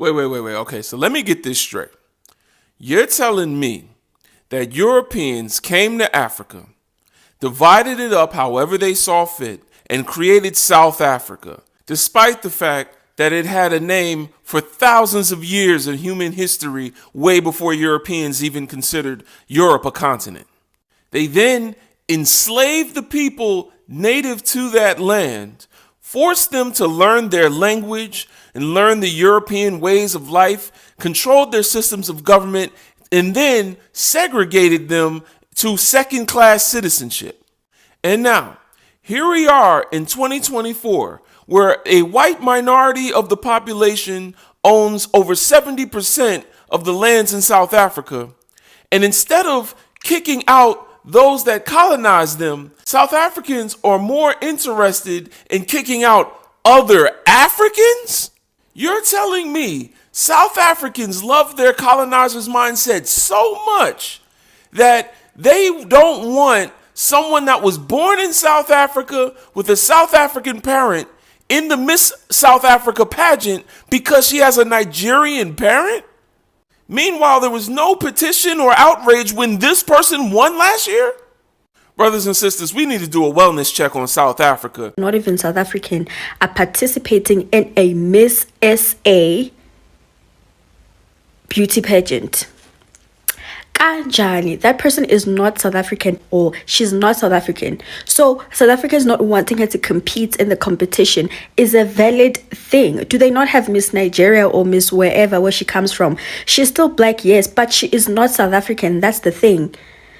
Wait. Okay, so let me get this straight. You're telling me that Europeans came to Africa, divided it up however they saw fit, and created South Africa, despite the fact that it had a name for thousands of years of human history way before Europeans even considered Europe a continent. They then enslaved the people native to that land, forced them to learn their language and learn the European ways of life, controlled their systems of government, and then segregated them to second-class citizenship. And now, here we are in 2024, where a white minority of the population owns over 70% of the lands in South Africa. And instead of kicking out those that colonized them, South Africans are more interested in kicking out other Africans? You're telling me South Africans love their colonizers' mindset so much that they don't want someone that was born in South Africa with a South African parent in the Miss South Africa pageant because she has a Nigerian parent? Meanwhile, there was no petition or outrage when this person won last year? Brothers and sisters, we need to do a wellness check on South Africa. Not even South African are participating in a Miss SA beauty pageant. Kanjani, that person is not South African, or she's not South African. So South Africa is not wanting her to compete in the competition is a valid thing. Do they not have Miss Nigeria or Miss where she comes from? She's still black, yes, but she is not South African. That's the thing.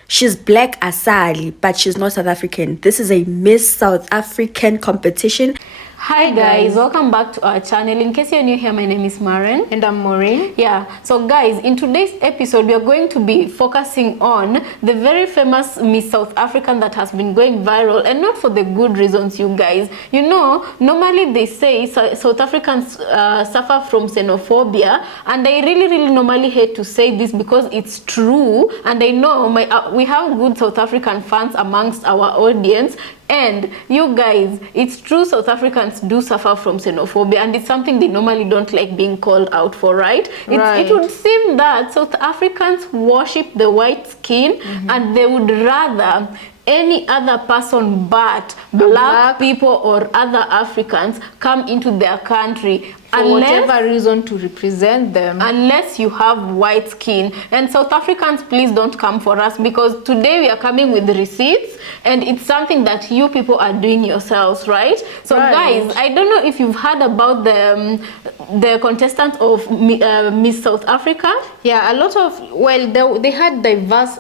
She's black asali, but she's not South African. This is a Miss South African competition. Hi guys, welcome back to our channel. In case you're new here, my name is Maren. And I'm Maureen. Yeah, so guys, in today's episode, we are going to be focusing on the very famous Miss South African that has been going viral, and not for the good reasons, you guys. You know, normally they say South Africans suffer from xenophobia, and I really normally hate to say this because it's true, and I know we have good South African fans amongst our audience. And you guys, it's true, South Africans do suffer from xenophobia, and it's something they normally don't like being called out for, right? It would seem that South Africans worship the white skin, and they would rather any other person but black people or other Africans come into their country for whatever reason to represent them, unless you have white skin. And South Africans, please don't come for us, because today we are coming with receipts, and it's something that you people are doing yourselves, right? So guys, I don't know if you've heard about the contestant of Miss South Africa. Yeah, a lot of, they had diverse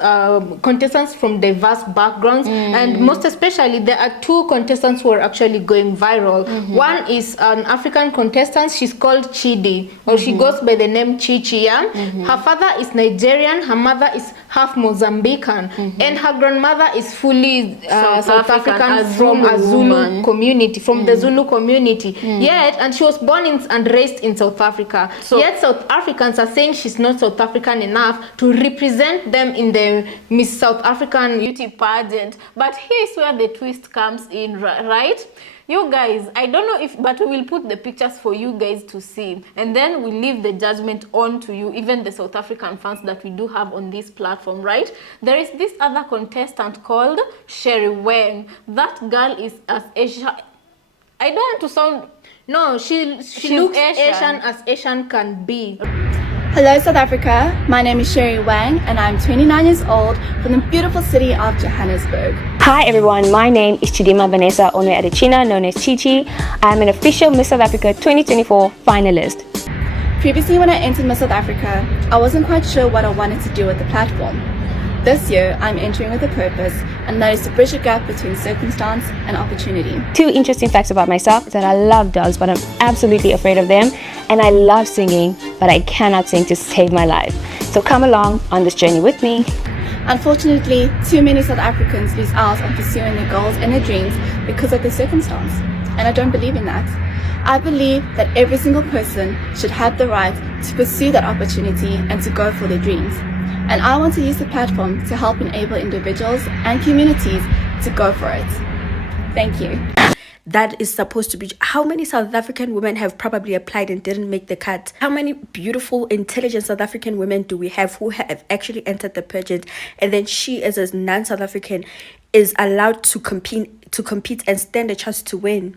contestants from diverse backgrounds, and most especially there are two contestants who are actually going viral. One is an African contestant. She's called Chidi, or she goes by the name Chichi. Her father is Nigerian, her mother is half Mozambican, and her grandmother is fully South African from a Zulu community, from the Zulu community. And she was born and raised in South Africa. Yet South Africans are saying she's not South African enough to represent them in the Miss South African beauty pageant. But here's where the twist comes in, right? You guys, I don't know but we will put the pictures for you guys to see, and then we leave the judgment on to you, even the South African fans that we do have on this platform, right? There is this other contestant called Sherry Wang. That girl is as Asian. I don't want to sound. No, she looks Asian as Asian can be. Hello South Africa, my name is Sherry Wang and I'm 29 years old from the beautiful city of Johannesburg. Hi everyone, my name is Chidimma Vanessa Onwe Adechina, known as Chichi. I am an official Miss South Africa 2024 finalist. Previously when I entered Miss South Africa, I wasn't quite sure what I wanted to do with the platform. This year, I'm entering with a purpose, and that is to bridge a gap between circumstance and opportunity. Two interesting facts about myself is that I love dogs, but I'm absolutely afraid of them, and I love singing, but I cannot sing to save my life. So come along on this journey with me. Unfortunately, too many South Africans lose out on pursuing their goals and their dreams because of their circumstance, and I don't believe in that. I believe that every single person should have the right to pursue that opportunity and to go for their dreams. And I want to use the platform to help enable individuals and communities to go for it. Thank you. that is supposed to be. How many South African women have probably applied and didn't make the cut? How many beautiful, intelligent South African women do we have who have actually entered the pageant, and then she, as a non-South African, is allowed to compete and stand a chance to win?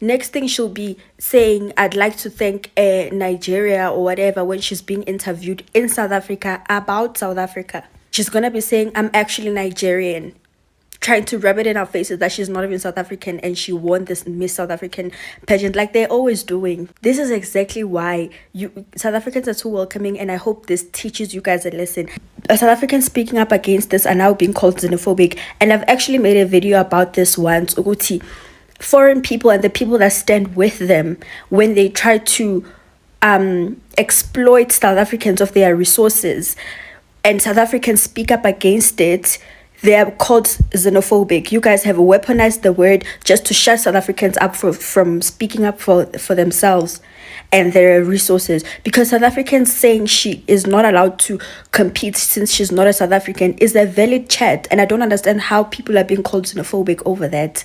Next thing she'll be saying, I'd like to thank Nigeria or whatever, when she's being interviewed in South Africa about South Africa. She's gonna be saying, I'm actually Nigerian, trying to rub it in our faces that she's not even South African and she won this Miss South African pageant, like they're always doing. This is exactly why South Africans are too welcoming, and I hope this teaches you guys a lesson. South Africans speaking up against this are now being called xenophobic, and I've actually made a video about this once. Uguti, foreign people and the people that stand with them when they try to exploit South Africans of their resources, and South Africans speak up against it, they are called xenophobic. You guys have weaponized the word just to shut South Africans up from speaking up for themselves and their resources. Because South Africans saying she is not allowed to compete since she's not a South African is a valid chat, and I don't understand how people are being called xenophobic over that.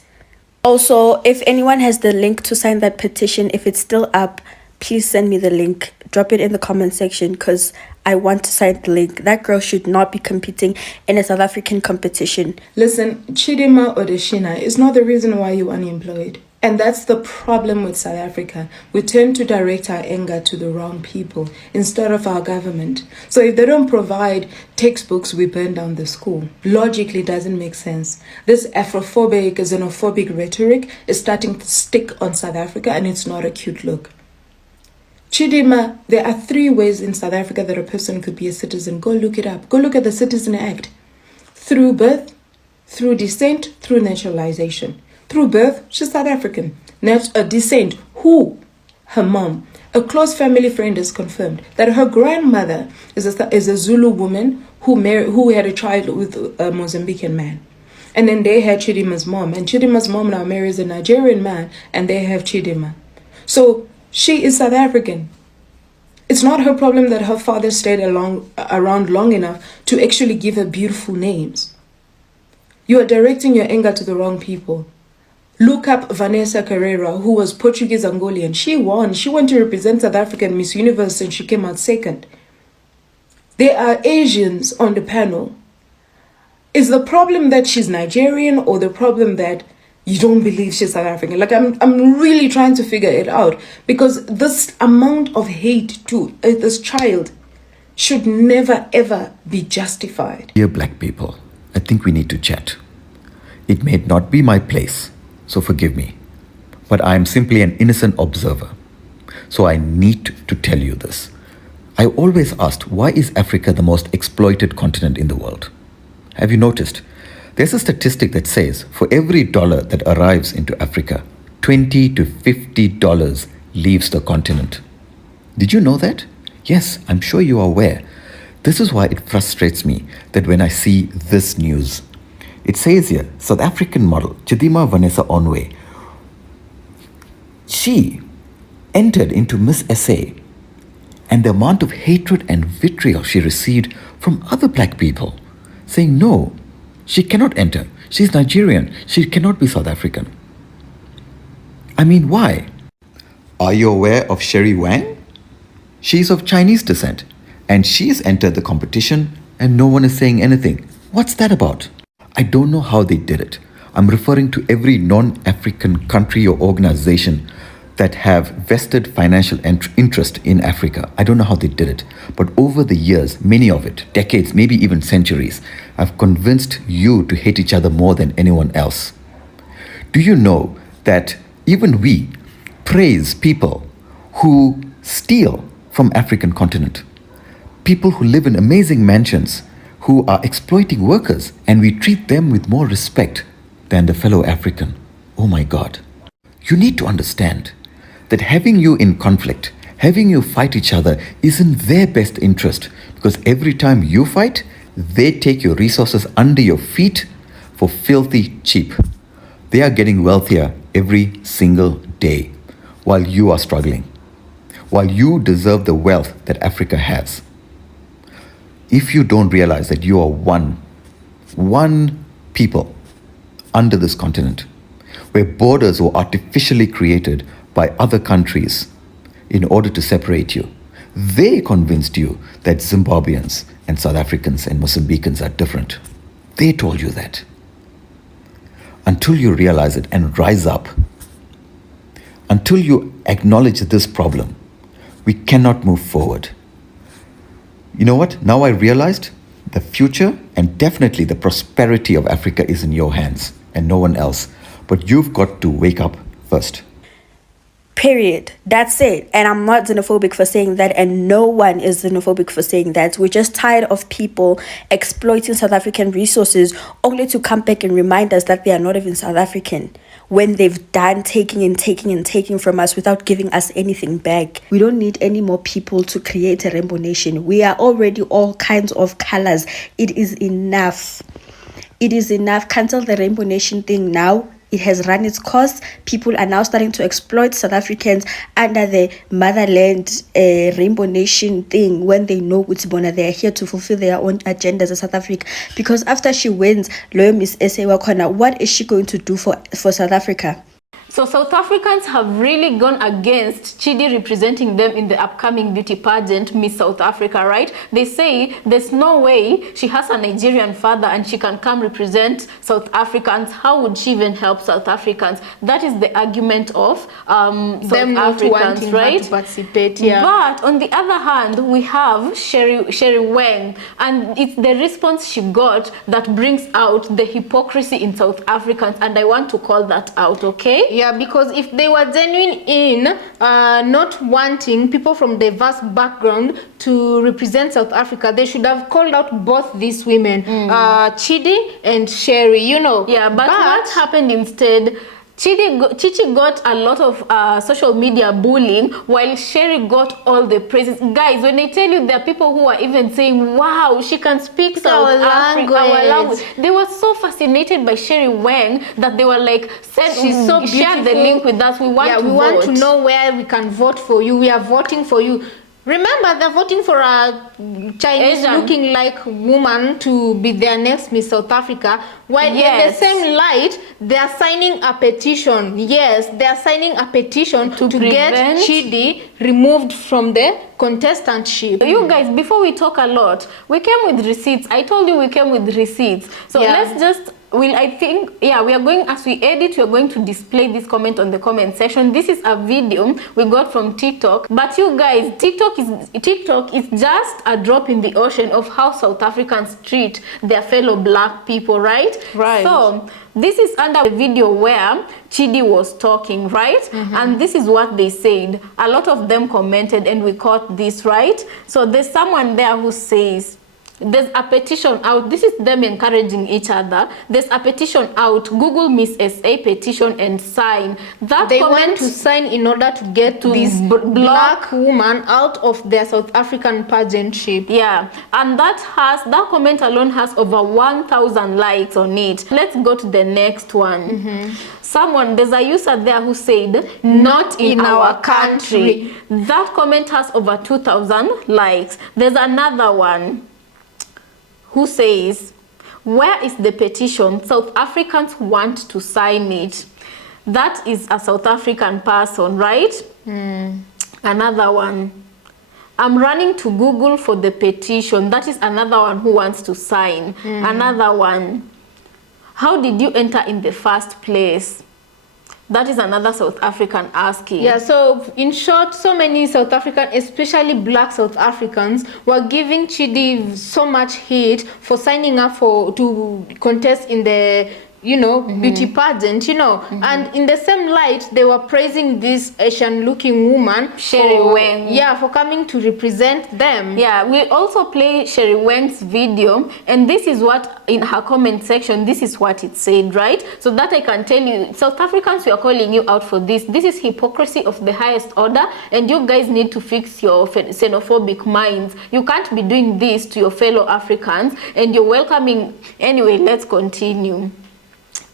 Also, if anyone has the link to sign that petition, if it's still up, please send me the link. Drop it in the comment section because I want to sign the link. That girl should not be competing in a South African competition. Listen, Chidimma Odeshina is not the reason why you're unemployed. And that's the problem with South Africa. We tend to direct our anger to the wrong people instead of our government. So if they don't provide textbooks, we burn down the school. Logically, doesn't make sense. This Afrophobic, xenophobic rhetoric is starting to stick on South Africa, and it's not a cute look. Chidimma, there are 3 ways in South Africa that a person could be a citizen. Go look it up. Go look at the Citizen Act. Through birth, through descent, through naturalization. Through birth, she's South African. Descent, who? Her mom. A close family friend has confirmed that her grandmother is a Zulu woman who had a child with a Mozambican man. And then they had Chidimma's mom. And Chidimma's mom now marries a Nigerian man, and they have Chidimma. So she is South African. It's not her problem that her father stayed around long enough to actually give her beautiful names. You are directing your anger to the wrong people. Look up Vanessa Carreira, who was Portuguese Angolan. She won. She went to represent South Africa in Miss Universe and she came out second. There are Asians on the panel. Is the problem that she's Nigerian or the problem that you don't believe she's South African? Like, I'm really trying to figure it out, because this amount of hate to this child should never ever be justified. Dear black people, I think we need to chat. It may not be my place, so forgive me, but I am simply an innocent observer. So I need to tell you this. I always asked, why is Africa the most exploited continent in the world? Have you noticed? There's a statistic that says for every dollar that arrives into Africa, $20 to $50 leaves the continent. Did you know that? Yes, I'm sure you are aware. This is why it frustrates me that when I see this news. It says here, South African model Chidimma Vanessa Onwe, she entered into Miss SA, and the amount of hatred and vitriol she received from other black people, saying no, she cannot enter. She's Nigerian. She cannot be South African. I mean, why? Are you aware of Sherry Wang? She's of Chinese descent, and she's entered the competition and no one is saying anything. What's that about? I don't know how they did it. I'm referring to every non-African country or organization that have vested financial interest in Africa. I don't know how they did it. But over the years, many of it, decades, maybe even centuries, have convinced you to hate each other more than anyone else. Do you know that even we praise people who steal from African continent? People who live in amazing mansions, who are exploiting workers, and we treat them with more respect than the fellow African. Oh my God. You need to understand that having you in conflict, having you fight each other is in their best interest, because every time you fight, they take your resources under your feet for filthy cheap. They are getting wealthier every single day while you are struggling, while you deserve the wealth that Africa has. If you don't realize that you are one people under this continent, where borders were artificially created by other countries in order to separate you. They convinced you that Zimbabweans and South Africans and Mozambicans are different. They told you that. Until you realize it and rise up, until you acknowledge this problem, we cannot move forward. You know what? Now I realized the future and definitely the prosperity of Africa is in your hands and no one else. But you've got to wake up first. Period. That's it. And I'm not xenophobic for saying that, and no one is xenophobic for saying that. We're just tired of people exploiting South African resources only to come back and remind us that they are not even South African when they've done taking from us without giving us anything back. We don't need any more people to create a rainbow nation. We are already all kinds of colors. It is enough. It is enough. Cancel the rainbow nation thing now. It has run its course. People are now starting to exploit South Africans under the motherland rainbow nation thing when they know Utsibona, they are here to fulfill their own agendas as South Africa. Because after she wins, Loyo Miss SA Wakona, what is she going to do for South Africa? So South Africans have really gone against Chidi representing them in the upcoming beauty pageant, Miss South Africa, right? They say there's no way she has a Nigerian father and she can come represent South Africans. How would she even help South Africans? That is the argument of South them not Africans, wanting right? her to participate, yeah. But on the other hand, we have Sherry Wang, and it's the response she got that brings out the hypocrisy in South Africans, and I want to call that out, okay? Yeah, because if they were genuine in not wanting people from diverse background to represent South Africa, they should have called out both these women, Chidi and Sherry, you know. Yeah, but what happened instead? Chichi got a lot of social media bullying, while Sherry got all the praises. Guys, when I tell you, there are people who are even saying, wow, she can speak South African language. They were so fascinated by Sherry Wang that they were like, she's so beautiful. Share the link with us. We want to know where we can vote for you. We are voting for you. Remember, they're voting for a Chinese-looking like woman to be their next Miss South Africa. While in the same light, they're signing a petition. Yes, they're signing a petition to get Chidi removed from the contestantship. You guys, before we talk a lot, we came with receipts. I told you we came with receipts. So let's just... I think, we are going, as we edit, we are going to display this comment on the comment section. This is a video we got from TikTok. But you guys, TikTok is just a drop in the ocean of how South Africans treat their fellow black people, right? Right. So, this is under the video where Chidi was talking, right? And this is what they said. A lot of them commented and we caught this, right? So, there's someone there who says, there's a petition out. This is them encouraging each other. There's a petition out. Google Miss SA petition and sign. That they want to sign in order to get this black woman out of their South African pageantship. Yeah, and that comment alone has over 1,000 likes on it. Let's go to the next one. There's a user there who said, not in our country. That comment has over 2,000 likes. There's another one who says, where is the petition? South Africans want to sign it. That is a South African person, right? Another one. I'm running to Google for the petition. That is another one who wants to sign. Another one. How did you enter in the first place? That is another South African asking. Yeah, so in short, so many South African, especially black South Africans, were giving Chidi so much hate for signing up to contest in the beauty pageant, and in the same light, they were praising this Asian-looking woman, Sherry Wang. Yeah, for coming to represent them. Yeah, we also play Sherry Wang's video, and this is what, in her comment section, this is what it said, right? So that I can tell you, South Africans, we are calling you out for this. This is hypocrisy of the highest order, and you guys need to fix your xenophobic minds. You can't be doing this to your fellow Africans, and you're welcoming... Anyway, let's continue.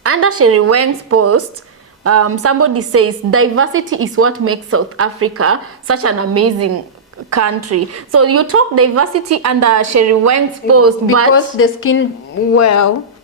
Under Sherry Wang's post, somebody says, diversity is what makes South Africa such an amazing country. So you talk diversity under Sherry Wang's post, because the skin,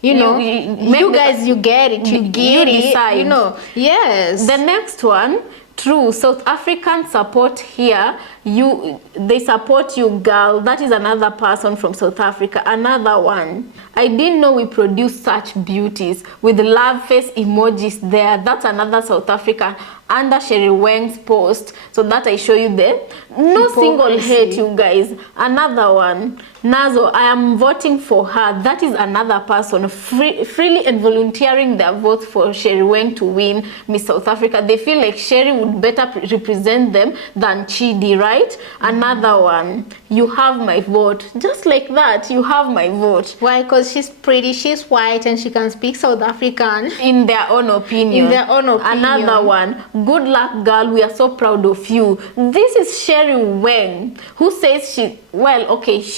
you know, you guys, you get it, you get it, decide. You know, yes. The next one, true, South African support here, they support you, girl. That is another person from South Africa. Another one, I didn't know we produce such beauties with love face emojis there. That's another South African under Sherry Wang's post, so that I show you there. No single hate, you guys. Another one, Nazo, I am voting for her. That is another person freely and volunteering their votes for Sherry Wang to win Miss South Africa. They feel like Sherry would better represent them than Chidi, right? Another one, you have my vote. Just like that, you have my vote. Why? Because she's pretty, she's white, and she can speak South African. In their own opinion. In their own opinion. Another one, good luck, girl. We are so proud of you. This is Sherry Wang, who says she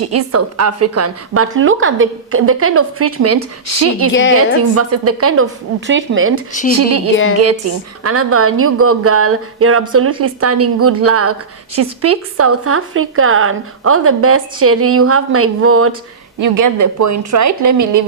is South African, but look at the kind of treatment she is getting versus the kind of treatment Chidi is getting. Another, new girl. You're absolutely stunning. Good luck. She speaks South African. All the best, Sherry. You have my vote. You get the point, right? Let me leave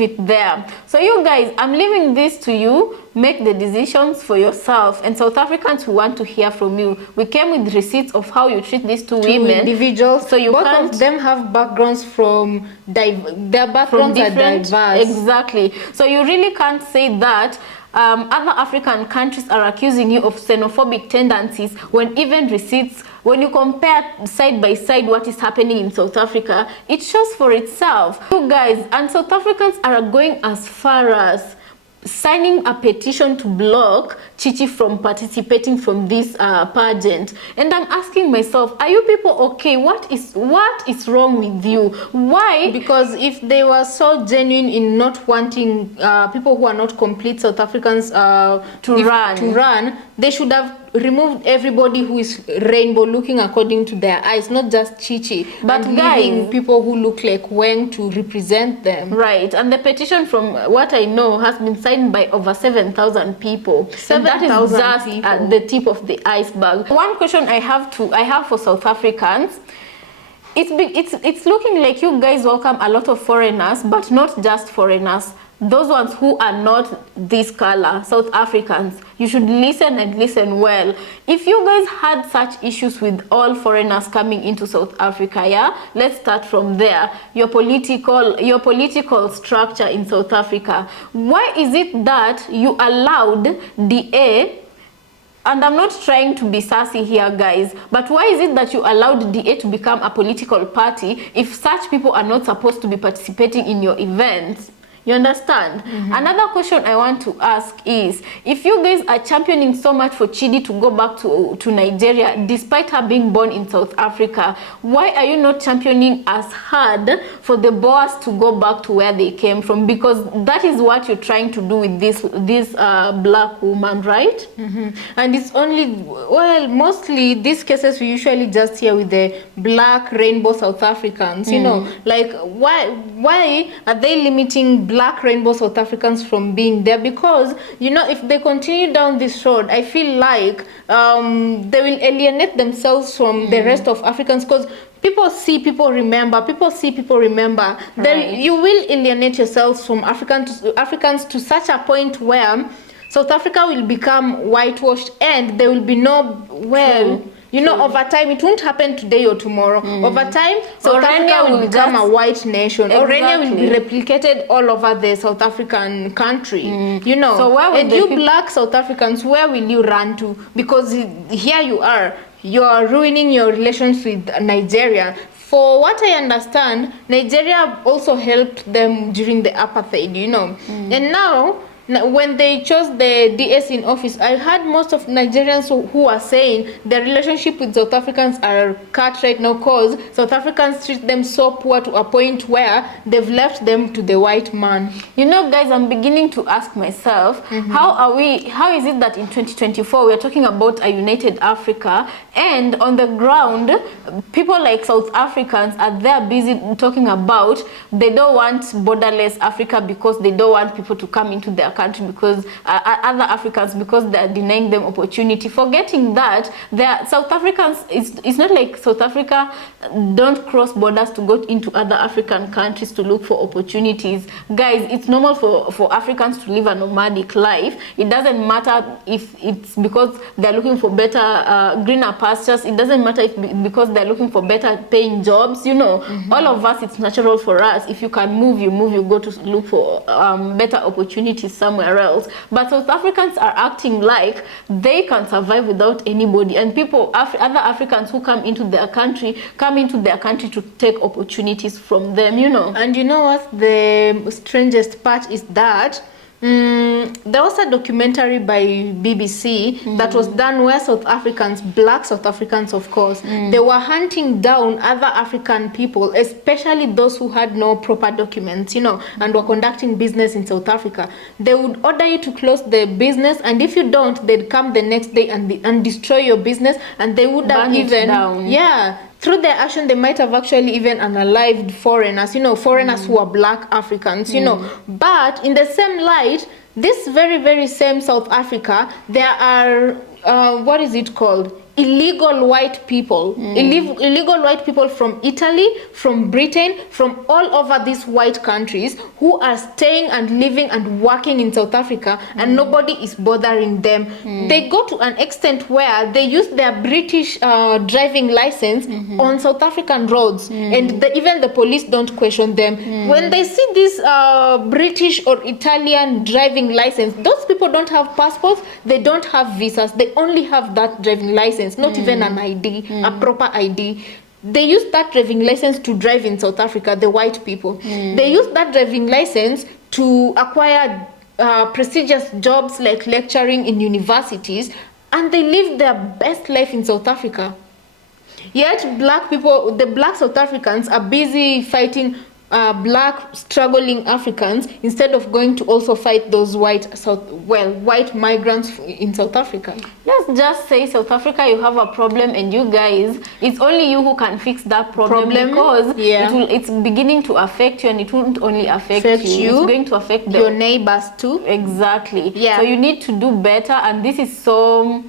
it there. So you guys, I'm leaving this to you. Make the decisions for yourself. And South Africans who want to hear from you, we came with receipts of how you treat these two women, individuals. So you both can't, of them have backgrounds from their backgrounds are diverse. Exactly. So you really can't say that other African countries are accusing you of xenophobic tendencies when even receipts, when you compare side by side what is happening in South Africa, it shows for itself. You guys, and South Africans are going as far as signing a petition to block Chichi from participating from this pageant. And I'm asking myself, are you people okay? What is wrong with you? Why? Because if they were so genuine in not wanting people who are not complete South Africans to run, they should have removed everybody who is rainbow looking according to their eyes, not just Chichi, but guys, people who look like Wang to represent them. Right, and the petition, from what I know, has been signed by over 7,000 people. 7,000 just people. At the tip of the iceberg. One question I have for South Africans. It's looking like you guys welcome a lot of foreigners, but not just foreigners. Those ones who are not this color, South Africans, you should listen and listen well. If you guys had such issues with all foreigners coming into South Africa, yeah, let's start from there. Your political structure in South Africa. Why is it that you allowed DA? And I'm not trying to be sassy here, guys, but why is it that you allowed DA to become a political party if such people are not supposed to be participating in your events? You understand? Another question I want to ask is, if you guys are championing so much for Chidi to go back to Nigeria, despite her being born in South Africa, why are you not championing as hard for the Boers to go back to where they came from? Because that is what you're trying to do with this black woman, right? And it's only, well, mostly these cases we usually just hear with the black rainbow South Africans, you know, like why are they limiting black rainbow South Africans from being there? Because, you know, if they continue down this road, I feel like they will alienate themselves from the rest of Africans, because people see, people remember. People see, people remember. Right. Then you will alienate yourselves from Africans to such a point where South Africa will become whitewashed, and there will be no, you know, over time, it won't happen today or tomorrow. Over time, South Africa will become a white nation. Orania will be replicated all over the South African country. You know, so where and you black South Africans, where will you run to? Because here you are ruining your relations with Nigeria. For what I understand, Nigeria also helped them during the apartheid, you know. And now, when they chose the DS in office, I heard most of Nigerians who are saying the relationship with South Africans are cut right now because South Africans treat them so poor to a point where they've left them to the white man. You know, guys, I'm beginning to ask myself, how is it that in 2024 we are talking about a united Africa, and on the ground, people like South Africans are there busy talking about they don't want borderless Africa because they don't want people to come into their country. country because other Africans because they are denying them opportunity, forgetting that South Africans. It's not like South Africa don't cross borders to go into other African countries to look for opportunities. Guys, it's normal for Africans to live a nomadic life. It doesn't matter if it's because they're looking for better greener pastures. It doesn't matter if because they're looking for better paying jobs. You know, all of us, it's natural for us. If you can move, you go to look for better opportunities somewhere else. But South Africans are acting like they can survive without anybody, and other Africans who come into their country to take opportunities from them, you know. And you know what the strangest part is that there was a documentary by BBC that was done where black South Africans, of course, they were hunting down other African people, especially those who had no proper documents, you know, and were conducting business in South Africa. They would order you to close the business, and if you don't, they'd come the next day and destroy your business, and they would have through their action, they might have actually even unalived foreigners, you know, foreigners who are black Africans, you know. But in the same light, this very, very same South Africa, there are, what is it called? Illegal white people, illegal white people from Italy, from Britain, from all over these white countries who are staying and living and working in South Africa, and nobody is bothering them. They go to an extent where they use their British driving license on South African roads, and even the police don't question them. When they see this British or Italian driving license, those people don't have passports, they don't have visas, they only have that driving license. Not even an ID, a proper ID. They use that driving license to drive in South Africa, the white people. They use that driving license to acquire prestigious jobs like lecturing in universities, and they live their best life in South Africa. Yet black people, the black South Africans, are busy fighting black struggling Africans instead of going to also fight those white migrants in South Africa. Let's just say, South Africa, you have a problem, and you guys, it's only you who can fix that problem because it's beginning to affect you, and it won't only affect you, it's going to affect your neighbors too. Exactly. So you need to do better, and this is so...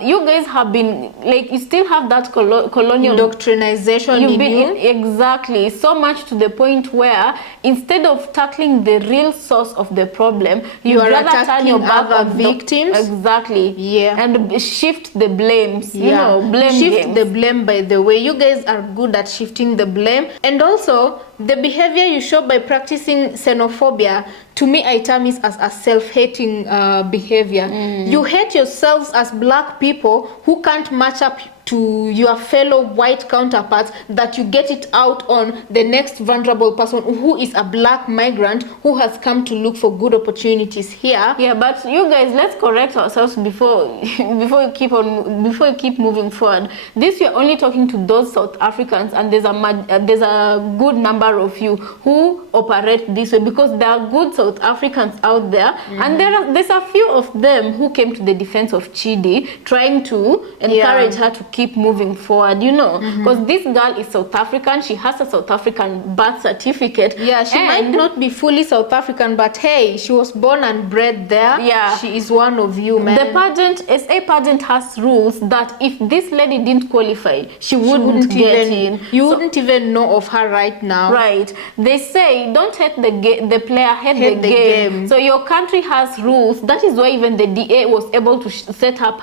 you guys have been, like, you still have that colonial indoctrination in you. Exactly. So much to the point where instead of tackling the real source of the problem, you are rather turn your back on victims. Exactly. And shift the blames. You know, shift the blame, by the way. You guys are good at shifting the blame. And also, the behavior you show by practicing xenophobia, to me, I term it as a self-hating behavior. You hate yourselves as black people who can't match up to your fellow white counterparts, that you get it out on the next vulnerable person who is a black migrant who has come to look for good opportunities here. But you guys, let's correct ourselves before you keep moving forward. This, you're only talking to those South Africans, and there's a good number of you who operate this way, because there are good South Africans out there, and there's a few of them who came to the defense of Chidi, trying to encourage her to keep moving forward, you know, because this girl is South African, she has a South African birth certificate. She might not be fully South African, but hey, she was born and bred there. She is one of you, man. The SA pageant has rules that if this lady didn't qualify, she wouldn't get in. You wouldn't even know of her right now. Right. They say, don't hate the player, hate the game. So your country has rules. That is why even the DA was able to set up,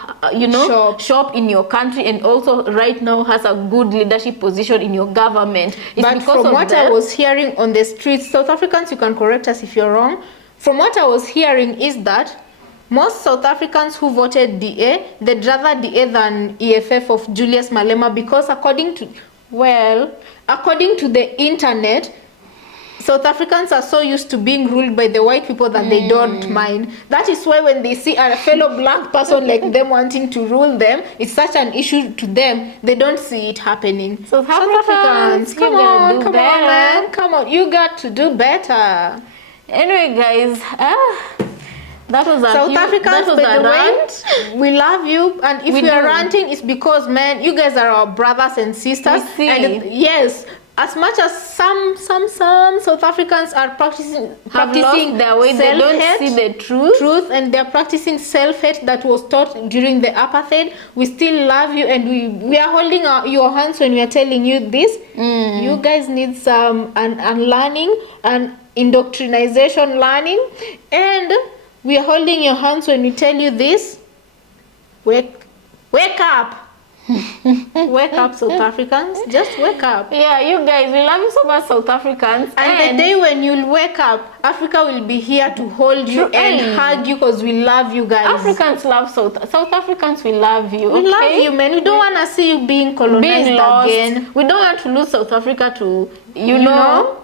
shop in your country, and also right now has a good leadership position in your government. But from what I was hearing on the streets, South Africans, you can correct us if you're wrong. From what I was hearing is that most South Africans who voted DA, they'd rather DA than EFF of Julius Malema, because according to the internet, South Africans are so used to being ruled by the white people that they don't mind. That is why when they see a fellow black person like them wanting to rule them, it's such an issue to them, they don't see it happening. South Africans, come on, man. Come on, you got to do better. Anyway, guys, that was South Africans, by the way, we love you, and if we are ranting, it's because, man, you guys are our brothers and sisters. We see. And yes, as much as some South Africans are practicing lost their way, they don't see the truth, and they're practicing self-hate that was taught during the apartheid, we still love you, and we are holding your hands when we are telling you this. You guys need some unlearning and indoctrination learning, and we are holding your hands when we tell you this. Wake up. Wake up, South Africans. Just wake up. Yeah, you guys, we love you so much, South Africans. And the day when you'll wake up, Africa will be here to hold you and hug you, because we love you guys. Africans love South Africans, we love you. We love you, man. We don't want to see you being colonized again. We don't want to lose South Africa to, you know,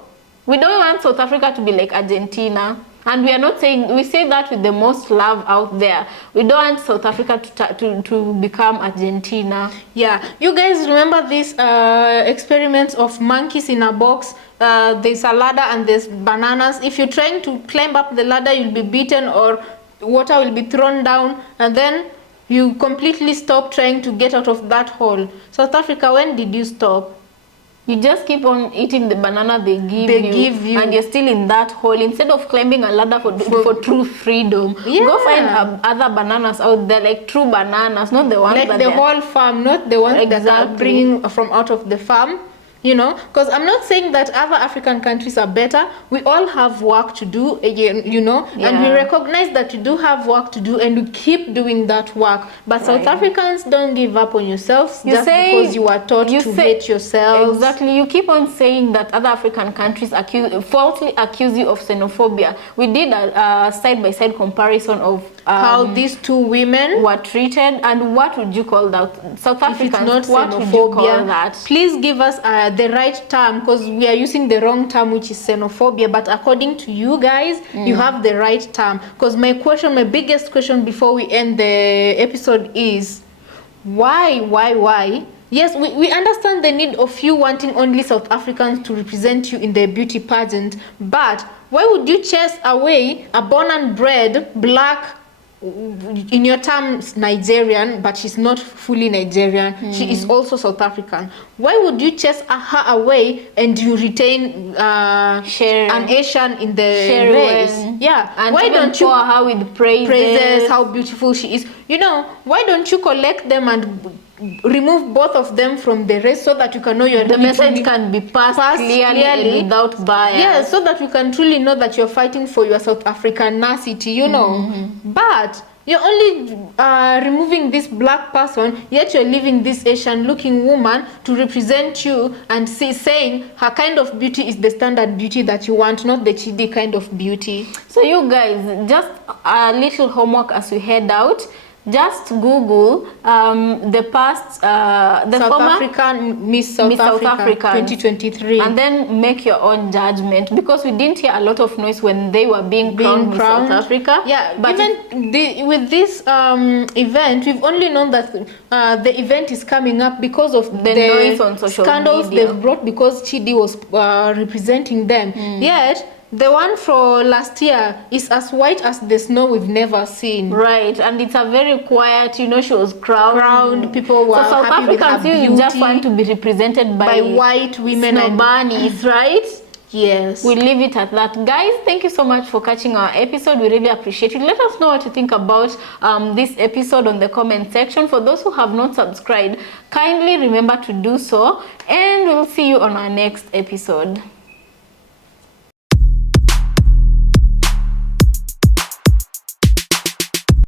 we don't want South Africa to be like Argentina. And we are not saying, we say that with the most love out there. We don't want South Africa to become Argentina. Yeah, you guys remember these experiments of monkeys in a box? There's a ladder and there's bananas. If you're trying to climb up the ladder, you'll be beaten or water will be thrown down, and then you completely stop trying to get out of that hole. South Africa, when did you stop? You just keep on eating the banana they give you, and you're still in that hole. Instead of climbing a ladder for true freedom, go find other bananas out there, like true bananas, not the ones like that the whole farm, not the ones that are bringing from out of the farm. You know, because I'm not saying that other African countries are better. We all have work to do, you know, and we recognize that you do have work to do, and you keep doing that work. But South Africans, don't give up on yourselves because you are taught to hate yourselves. Exactly. You keep on saying that other African countries falsely accuse you of xenophobia. We did a side-by-side comparison of how these two women were treated, and what would you call that? South Africans, not what would you call that? Please give us the right term, because we are using the wrong term, which is xenophobia. But according to you guys, you have the right term. Because my biggest question before we end the episode is, why? Yes, we understand the need of you wanting only South Africans to represent you in the beauty pageant, but why would you chase away a born and bred black, in your terms Nigerian, but she's not fully Nigerian, she is also South African? Why would you chase her away and you retain an Asian in the race? Yeah, and why don't you pour her with praises, how beautiful she is? You know, why don't you collect them and remove both of them from the race, so that you can know the message can be passed clearly and without bias. Yeah, so that you can truly know that you're fighting for your South Africanacity, you know. But you're only removing this black person, yet you're leaving this Asian-looking woman to represent you and saying her kind of beauty is the standard beauty that you want, not the Chidi kind of beauty. So you guys, just a little homework as we head out. Just Google the past, the South former African Miss South Africa 2023, and then make your own judgment, because we didn't hear a lot of noise when they were being crowned Miss South Africa. Yeah, but even with this event, we've only known that the event is coming up because of the noise on social scandals media they've brought, because Chidi was representing them. Yet the one for last year is as white as the snow we've never seen. Right, and it's a very quiet, you know, she was crowned. People were so South happy Africans, with her beauty. You just want to be represented by white women and bunnies, right? Yes. We'll leave it at that. Guys, thank you so much for catching our episode. We really appreciate it. Let us know what you think about this episode on the comment section. For those who have not subscribed, kindly remember to do so, and we'll see you on our next episode.